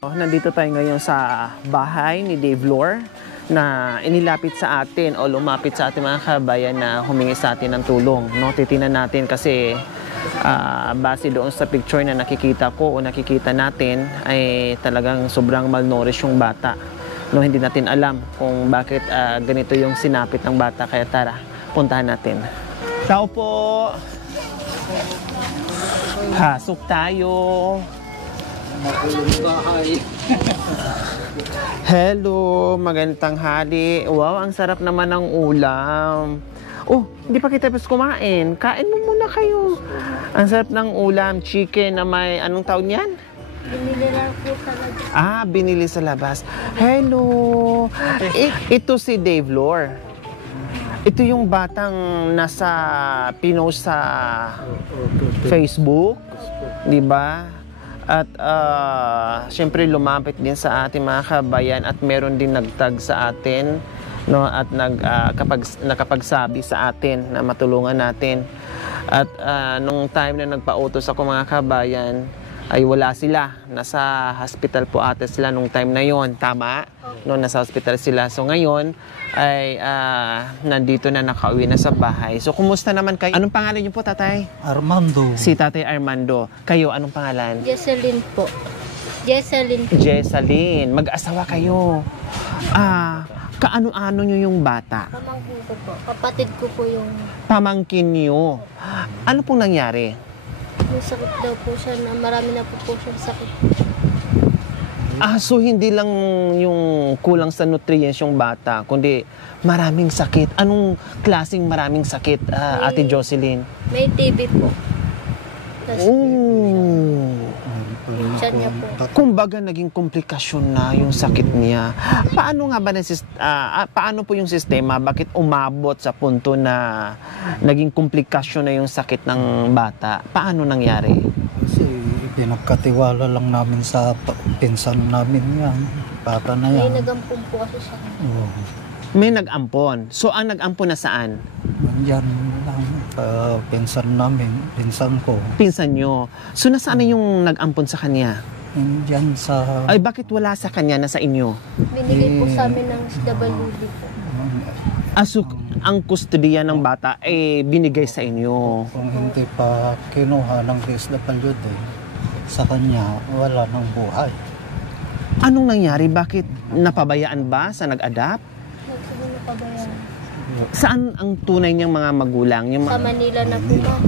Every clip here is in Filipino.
Nandito tayo ngayon sa bahay ni Dave Lore na inilapit sa atin o lumapit sa ating mga kabayan na humingi sa atin ng tulong. No? Titinan natin kasi base doon sa picture na nakikita ko o nakikita natin ay talagang sobrang malnourished yung bata. No, hindi natin alam kung bakit ganito yung sinapit ng bata. Kaya tara, puntahan natin. Tao po! Pasok tayo! Hello, magandang hali. Wow, ang sarap naman ng ulam. Oh, hindi pa kita tapos kumain. Kain mo muna kayo. Ang sarap ng ulam, chicken na may anong tawag niyan? Binili lang po sa labas. Binili sa labas. Hello. Ito si Dave Lore. Ito yung batang nasa pinost sa Facebook, 'di ba? At siyempre lumapit din sa ating mga kabayan at meron din nagtag sa atin, no, at nakapagsabi sa atin na matulungan natin. At nung time na nagpa-utos ako mga kabayan ay wala sila, nasa hospital po ate sila nung time na yon, tama? No, nasa hospital sila. So ngayon ay nandito na, nakauwi na sa bahay. So kumusta naman kayo? Anong pangalan niyo po, tatay? Armando. Si Tatay Armando. Kayo, anong pangalan? Jesseline po. Jesseline. Jesseline. Mag-asawa kayo. Kaano-ano nyo yung bata? Pamangkin ko po. Kapatid ko po yung... Pamangkin nyo. Ano pong nangyari? May sakit daw po siya na marami na po siya sakit. So hindi lang yung kulang sa nutrients yung bata, kundi maraming sakit. Anong klaseng maraming sakit, Ate Jocelyn? May TB po. Tapos, siya niya po. Kumbaga naging komplikasyon na yung sakit niya. Paano nga ba paano po yung sistema? Bakit umabot sa punto na naging komplikasyon na yung sakit ng bata? Paano nangyari? Kasi pinagkatiwala lang namin sa pinsan namin yan. Bata na yan. May nagampun po kasi siya. Oo. May nag-ampon. So ang nag-ampon na saan? Nandyan lang. Pinsan namin. Pinsan ko. Pinsan nyo. So nasaan na yung nag-ampon sa kanya? Nandyan sa... Ay bakit wala sa kanya, nasa inyo? Binigay po sa amin ng SWD po. So ang kustodiya ng bata ay binigay sa inyo. Kung hindi pa kinuha ng DSWD, sa kanya wala ng buhay. Anong nangyari? Bakit napabayaan ba sa nag-adapt? Nagsabi na pabayaan. Saan ang tunay niyang mga magulang? Sa Manila na po ma'am.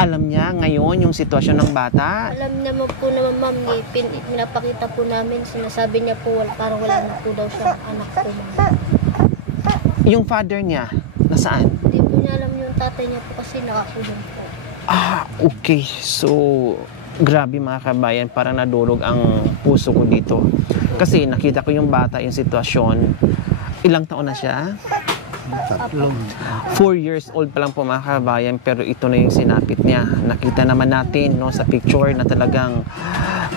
Alam niya ngayon yung sitwasyon ng bata? Alam naman po naman ma'am, pinapakita po namin, sinasabi niya po parang wala na po daw siyang anak po ma'am. Yung father niya, nasaan? Hindi po niya alam yung tatay niya po kasi nakakulong po. Okay. So, grabe mga kabayan, parang nadurog ang puso ko dito. Kasi nakita ko yung bata, yung sitwasyon. Ilang taon na siya? 4 years old pa lang po mga kabayan, pero ito na yung sinapit niya. Nakita naman natin, no, sa picture na talagang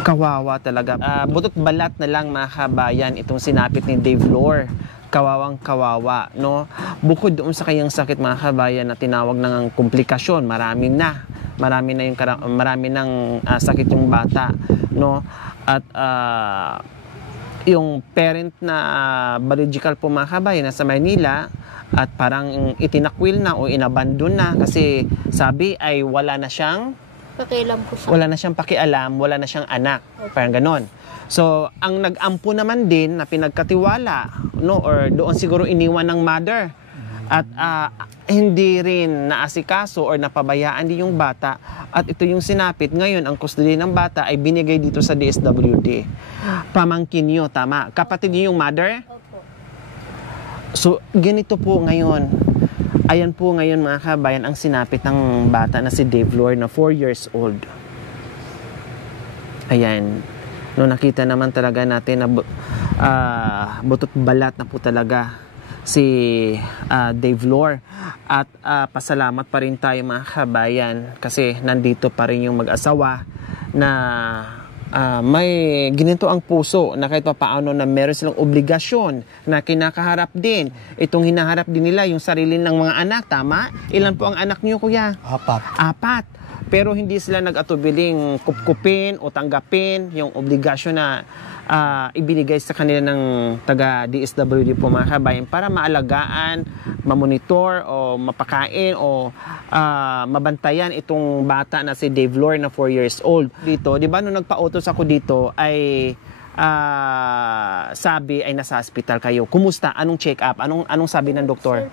kawawa talaga. Butot balat na lang mga kabayan itong sinapit ni Dave Lore. Kawawang kawawa, no? Bukod doon sa kanyang sakit mga kabayan na tinawag ng komplikasyon, marami ng sakit yung bata, no? At yung parent na biological po mga kabayan nasa Manila at parang itinakwil na o inabandon na kasi sabi ay wala na siyang pakialam, wala na siyang anak, parang ganon. So, ang nag-ampo naman din na pinagkatiwala, no, or doon siguro iniwan ng mother at hindi rin naasikaso or napabayaan din yung bata at ito yung sinapit. Ngayon, ang custody ng bata ay binigay dito sa DSWD. Pamangkin nyo, tama? Kapatid nyo yung mother? Opo. So, ganito po ngayon. Ayan po ngayon mga kabayan ang sinapit ng bata na si Dave Lore na 4 years old. Ayan. No, nakita naman talaga natin na butot balat na po talaga si Dave Lore. At pasalamat pa rin tayo mga kabayan kasi nandito pa rin yung mag-asawa na may ginito ang puso na kahit paano na meron silang obligasyon na kinakaharap din. Itong hinaharap din nila yung sarili ng mga anak, tama? Ilan po ang anak niyo, kuya? 4. Pero hindi sila nag-atubiling kupkupin o tanggapin yung obligasyon na ibinigay sa kanila ng taga DSWD po, mga kabayan, para maalagaan, mamonitor o mapakain o mabantayan itong bata na si Dave Lore na 4 years old. Dito, di ba nung nagpa-autos ako dito ay sabi ay nasa hospital kayo. Kumusta? Anong check-up? Anong sabi ng doktor?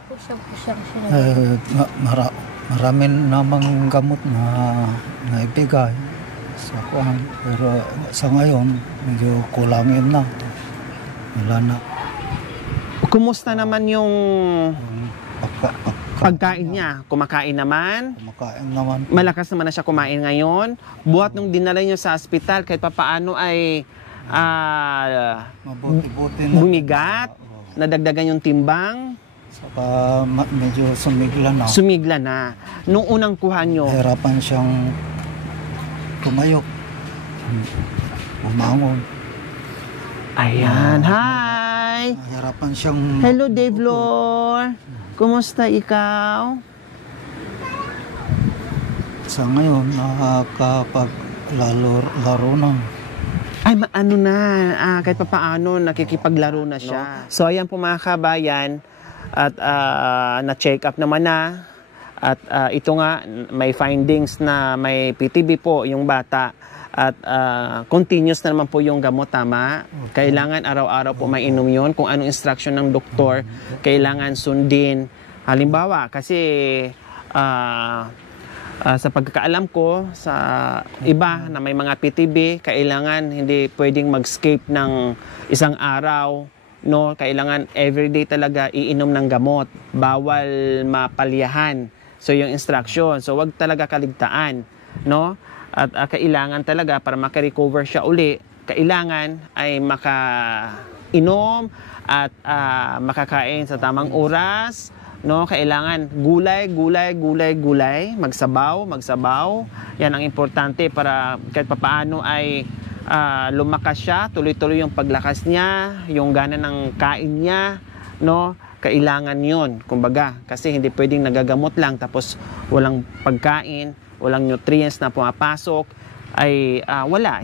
Marami namang gamot na naibigay sa kuhan. Pero sa ngayon, medyo kulangin na. Wala na. Kumusta naman yung pagkain niya? Kumakain naman? Kumakain naman. Malakas naman na siya kumain ngayon? Buhat nung dinala niyo sa hospital, kahit papaano ay Mabuti-buti na. bumigat? Nadagdagan yung timbang? Saka medyo sumigla na. Sumigla na. Nung unang kuha nyo, Hirapan siyang tumayo. Umangon. ayan, hi! Hirapan siyang... Hello, Dave Lore. Kumusta ikaw? Sa ngayon, nakakapaglaro na. Ay, ano na, kahit papaano, nakikipaglaro na siya. So, ayan po mga kabayan, at na-check up naman na. At ito nga, may findings na may PTB po yung bata. At continuous na naman po yung gamot, tama? Kailangan araw-araw po mainom yun. Kung anong instruction ng doktor, kailangan sundin. Halimbawa, kasi sa pagkakaalam ko, sa iba na may mga PTB, kailangan hindi pwedeng mag-escape ng isang araw, no? Kailangan everyday talaga iinom ng gamot. Bawal mapalyahan. So, yung instruction. So, wag talaga kaligtaan, no? At kailangan talaga para makarecover siya uli, kailangan ay makainom at makakain sa tamang oras, no? Kailangan gulay, magsabaw. Yan ang importante para kahit papaano ay lumakas siya, tuloy-tuloy yung paglakas niya, yung gana ng kain niya, no? Kailangan yun, kumbaga, kasi hindi pwedeng nagagamot lang tapos walang pagkain, walang nutrients na pumapasok, ay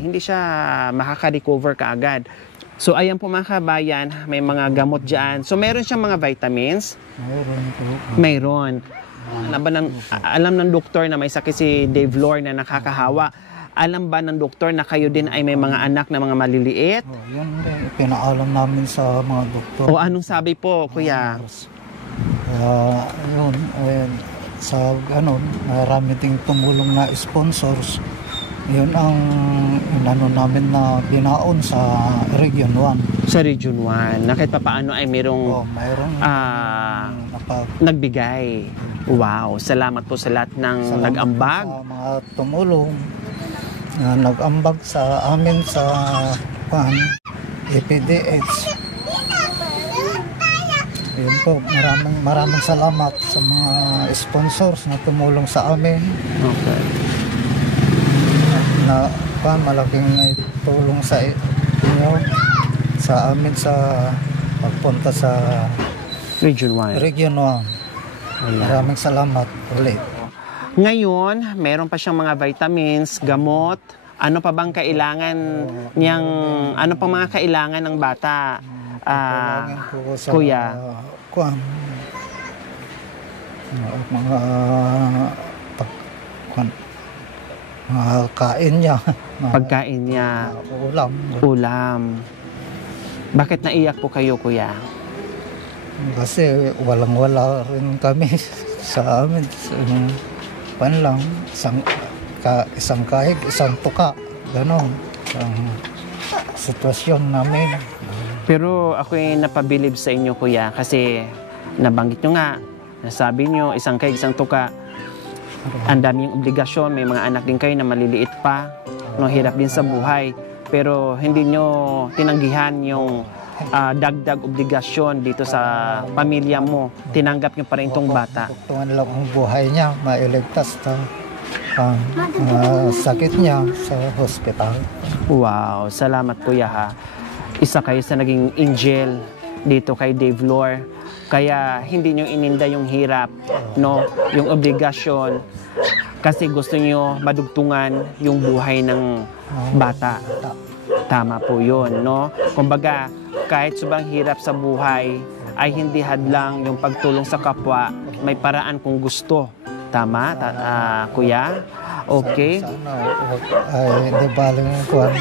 hindi siya makaka-recover kaagad. So, ayan po mga kabayan, may mga gamot dyan. So, meron siyang mga vitamins? Mayroon po. Mayroon. Alam ng doktor na may sakit si Dave Lore na nakakahawa. Alam ba ng doktor na kayo din ay may mga anak na mga maliliit? Yan din, pinaalam namin sa mga doktor. O anong sabi po, kuya? Yun, sa marami ding tumulong na sponsors. Yun ang inano namin na binaon sa Region 1. Sa Region 1, na kahit papaano ay mayroong mayroong nagbigay. Wow, salamat po sa lahat ng nag-ambag. Sa mga tumulong na nag-ambag sa amin sa EPDH. Yun po, maraming salamat sa mga sponsors na tumulong sa amin. Okay. Na malaking tulong sa inyo, sa amin sa pagpunta sa Region 1. Region 1. Maraming salamat ulit. Ngayon, meron pa siyang mga vitamins, gamot. Ano pa bang kailangan niyang, ano pa mga kailangan ng bata? Kuya? Mga kain niya. Pagkain niya. Ulam. Bakit naiyak po kayo, kuya? Kasi walang-wala rin kami sa amin. Lang, isang kahig, isang tuka. Ganon. Ang sitwasyon namin. Pero ako'y napabilib sa inyo, kuya, kasi nabanggit nyo nga, nasabi nyo, isang kahig, isang tuka. Ang daming obligasyon, may mga anak din kayo na maliliit pa, no, hirap din sa buhay. Pero hindi nyo tinanggihan yung dagdag obligasyon dito sa pamilya mo. Tinanggap nyo pa rin itong bata. Tuwan lang ang buhay niya, mailigtas ta. sakit niya sa hospital. Wow, salamat kuya ha. Isa kayo sa naging angel dito kay Dave Lore. Kaya hindi nyo ininda yung hirap, no? Yung obligasyon. Kasi gusto nyo madugtungan yung buhay ng bata. Tama po yun, no? Kumbaga, kahit sobrang hirap sa buhay, ay hindi hadlang yung pagtulong sa kapwa. May paraan kung gusto. Tama, kuya? Okay. Sana ay di baling kung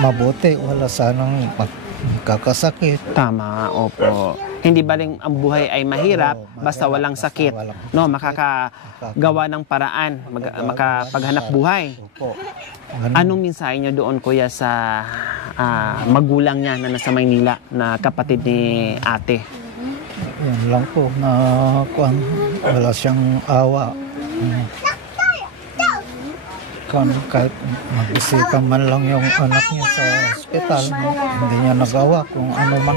mabuti, wala sanang magkakasakit. Tama, opo. Hindi baling ang buhay ay mahirap, basta walang sakit. No, makakagawa ng paraan, makapaghanap buhay. Opo. Anong mensahe niyo doon, kuya, sa magulang niya na nasa Maynila, na kapatid ni ate? Yan lang po na wala siyang awa. Kahit mag-isipan man lang yung anak niya sa ospital, hindi niya nagawa kung ano man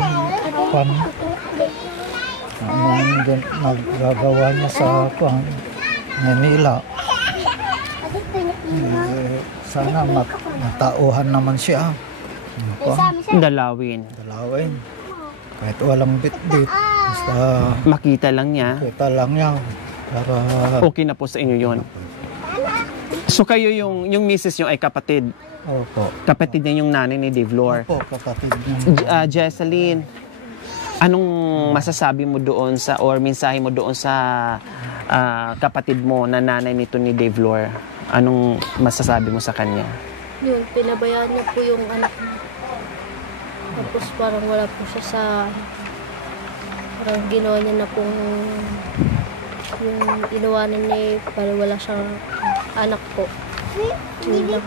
anong nagagawa niya sa Manila. Sana matauhan naman siya. Dalawin. Kahit walang bit-bit, basta Makita lang niya. kita lang niya. Para Okay na po sa inyo yon. So kayo yung misis niyo ay kapatid. opo. Kapatid niya yung nanay ni Dave Lore. Opo, kapatid niya. Jesseline, anong masasabi mo doon sa, or mensahe mo doon sa kapatid mo na nanay nito ni Dave Lore? Anong masasabi mo sa kanya? Yun, pinabayaan niya po yung anak niya. Tapos parang wala po siya sa... Parang ginawa niya na pong... Yung inuwanan niya, parang wala siyang anak po. Yun lang.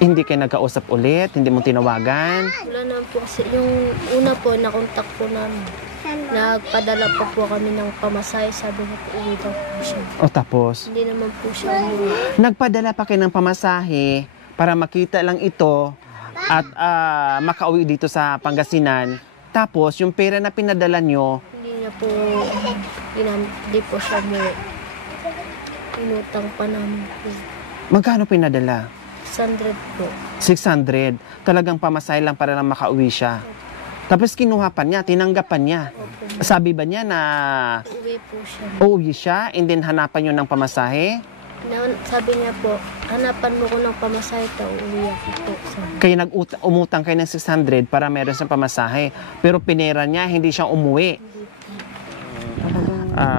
Hindi kayo nagkausap ulit? Hindi mo tinawagan? Wala naman po kasi yung una po, nakontak po namin. Nagpadala pa po kami ng pamasahe. Sabi niya po, uwi daw po siya. O tapos? Hindi naman po siya umuwi. Nagpadala pa kayo ng pamasahe para makita lang ito at makauwi dito sa Pangasinan. Tapos, yung pera na pinadala nyo, Hindi niya po, hindi po siya umuwi. Inutang pa namin po. magkano pinadala? 600 po. 600. Talagang pamasahe lang para lang makauwi siya. Tapos kinuha pa niya, tinanggapan niya. Opo. Sabi ba niya na Uwi po siya. uuwi siya and then hanapan niyo ng pamasahe? Sabi niya po, hanapan mo ko ng pamasahe to, uwi ako po. Sabi. Kaya umutang kayo ng 600 para meron siyang pamasahe. Pero pinera niya, hindi siya umuwi.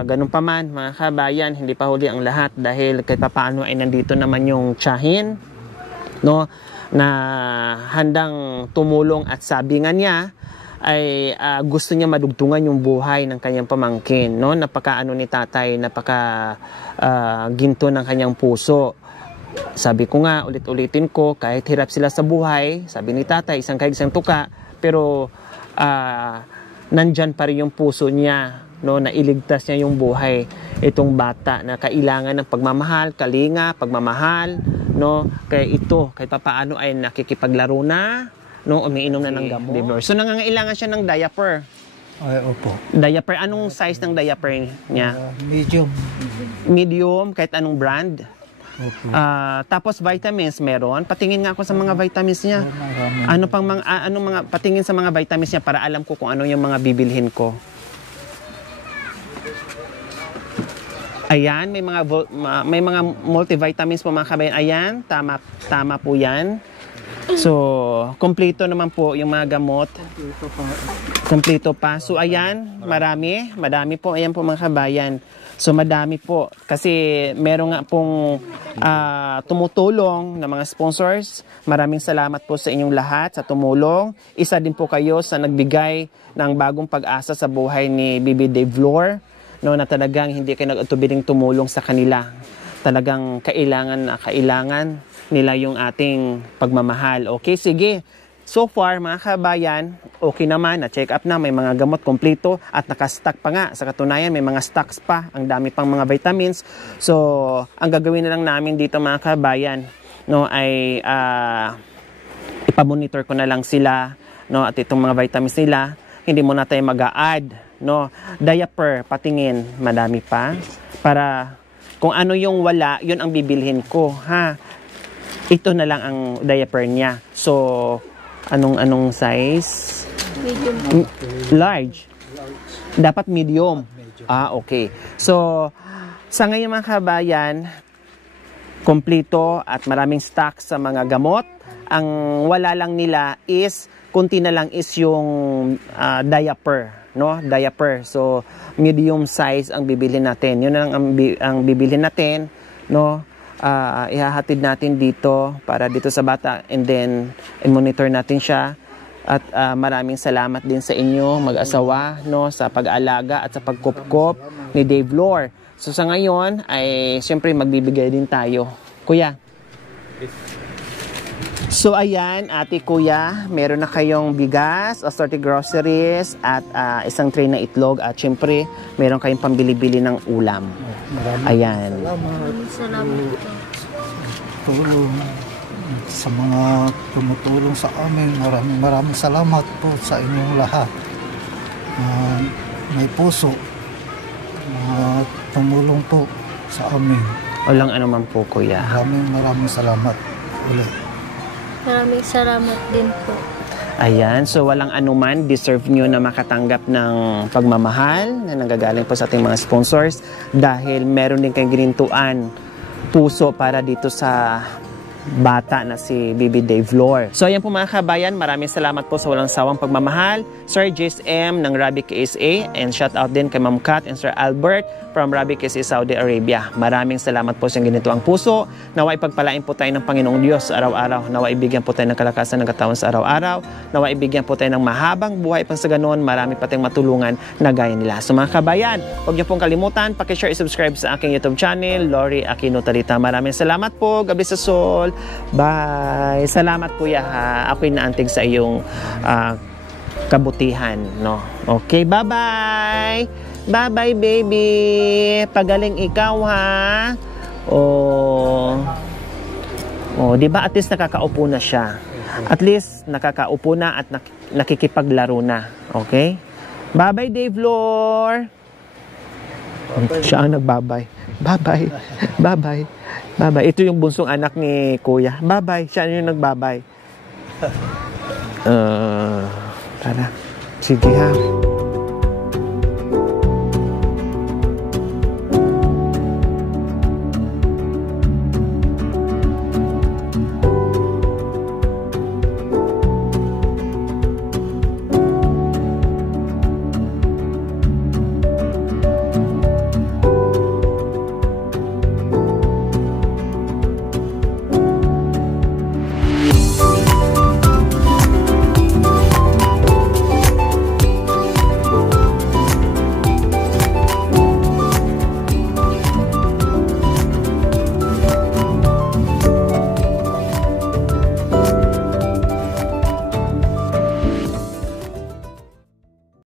Ganun pa man, mga kabayan, hindi pa huli ang lahat dahil kahit paano ay nandito naman yung tiyahin, no, na handang tumulong at sabi nga niya ay gusto niya madugtungan yung buhay ng kanyang pamangkin, no? Napakaano ni tatay, ginto ng kanyang puso. Sabi ko nga, ulit-ulitin ko, kahit hirap sila sa buhay, sabi ni tatay, isang kahig isang tuka, pero nandyan pa rin yung puso niya, no, na iligtas niya yung buhay itong bata na kailangan ng pagmamahal, kalinga, pagmamahal, no, kaya ito kahit paano ay nakikipaglaro na, no, umiinom na ng gamot. So nangangailangan siya ng diaper. Ay, opo. Diaper, anong size ng diaper niya? Medium. Medium, kahit anong brand. Opo. Tapos vitamins meron. Patingin nga ako sa mga vitamins niya. Marami. Ano pang mga patingin sa mga vitamins niya para alam ko kung ano yung mga bibilhin ko. Ayan, may mga multivitamins po mga kabayan. Ayan, tama po 'yan. So, kompleto naman po yung mga gamot. Kompleto pa. So, ayan, madami po. Ayan po mga kabayan. So, madami po. Kasi meron nga pong tumutulong na mga sponsors. Maraming salamat po sa inyong lahat sa tumulong. Isa din po kayo sa nagbigay ng bagong pag-asa sa buhay ni Bibi Dave Lore, no, na talagang hindi kayo nag-atubiling tumulong sa kanila. Talagang kailangan nila yung ating pagmamahal. Okay, sige. So far, mga kabayan, okay naman, na-check up na, may mga gamot kompleto at nakastock pa nga. Sa katunayan, may mga stocks pa, ang dami pang mga vitamins. So, ang gagawin na lang namin dito mga kabayan, no, ay ipamonitor ko na lang sila, no, at itong mga vitamins nila, hindi muna tayo mag-a-add, no. Diaper, patingin, madami pa, para Kung ano yung wala, yun ang bibilhin ko, ha? Ito na lang ang diaper niya. So, anong size? Medium. Large. Dapat medium. Okay. So, sa ngayon mga kabayan, kompleto at maraming stock sa mga gamot. Ang wala lang nila is, kunti na lang is yung diaper, no? Diaper. So, medium size ang bibilhin natin. Yun lang ang bibilhin natin, no? Ihahatid natin dito para dito sa bata, and then i-monitor natin siya. At maraming salamat din sa inyo mag-asawa, no, sa pag-aalaga at sa pagkupkop ni Dave Lore. So sa ngayon ay siyempre magbibigay din tayo. Kuya. So ayan, ate kuya, meron na kayong bigas, assorted groceries at isang tray na itlog at siyempre meron kayong pambili-bili ng ulam. Ayan. Maraming salamat po. Tulong sa mga tumutulong sa amin. Maraming salamat po sa inyong lahat. May puso tumulong po sa amin. Walang anuman po kuya. Maraming salamat ulit. Maraming salamat din po. Ayan, so walang anuman, deserve nyo na makatanggap ng pagmamahal na nanggagaling po sa ating mga sponsors dahil meron din kayong ginintuan puso para dito sa bata na si Baby Dave Lore. So ayan po mga kabayan, maraming salamat po sa walang sawang pagmamahal. Sir Jace M ng Rabi KSA, and shout out din kay Ma'am Kat and Sir Albert from Rabi KSA Saudi Arabia. Maraming salamat po sa ganito ang puso. Nawa ipagpalain po tayo ng Panginoong Diyos araw-araw. Nawa ibigyan po tayo ng kalakasan ng katawan sa araw-araw. Nawa ibigyan po tayo ng mahabang buhay pang sa ganoon. Marami pa tayong matulungan na gaya nila. So mga kabayan, huwag niyo pong kalimutan, pakishare, subscribe sa aking YouTube channel, Lori Aquino Talita. Maraming salamat po. Gabi sa Sol. Bye. Salamat kuya ha. Ako'y naantig sa iyong kabutihan, no? Okay, bye-bye. Bye-bye, baby. Pagaling ikaw ha. Oh, di ba at least nakakaupo na siya? At least nakakaupo na at nakikipaglaro na. Okay? Bye-bye, Dave Lore. Siya ang nagbabay. Bye-bye. Bye-bye. Bye-bye. Ito yung bunsong anak ni Kuya. Bye-bye. Siya yung nagbabay. Tara. Sige ha.